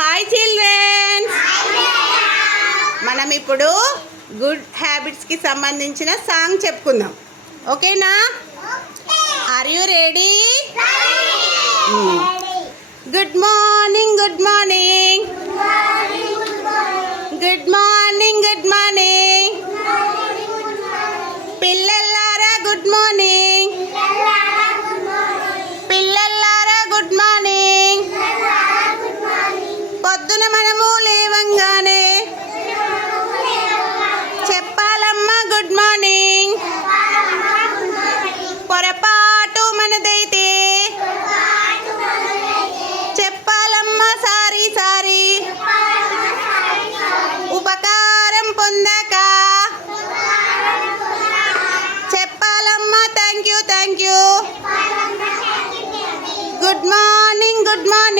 Hi children's, మనం ఇప్పుడు గుడ్ హ్యాబిట్స్కి సంబంధించిన సాంగ్ చెప్పుకుందాం. ఓకేనా? Are you ready? Good morning, good morning, good morning, good morning పిల్లలారా, గుడ్ మార్నింగ్, పిల్లలారా గుడ్ మార్నింగ్. పొద్దున మనము లేవంగానే చెప్పాలమ్మా గుడ్ మార్నింగ్. పొరపాటు మనదైతే చెప్పాలమ్మా సారీ సారీ. ఉపకారం పొందాక చెప్పాలమ్మా thank you thank you. Good morning, good morning.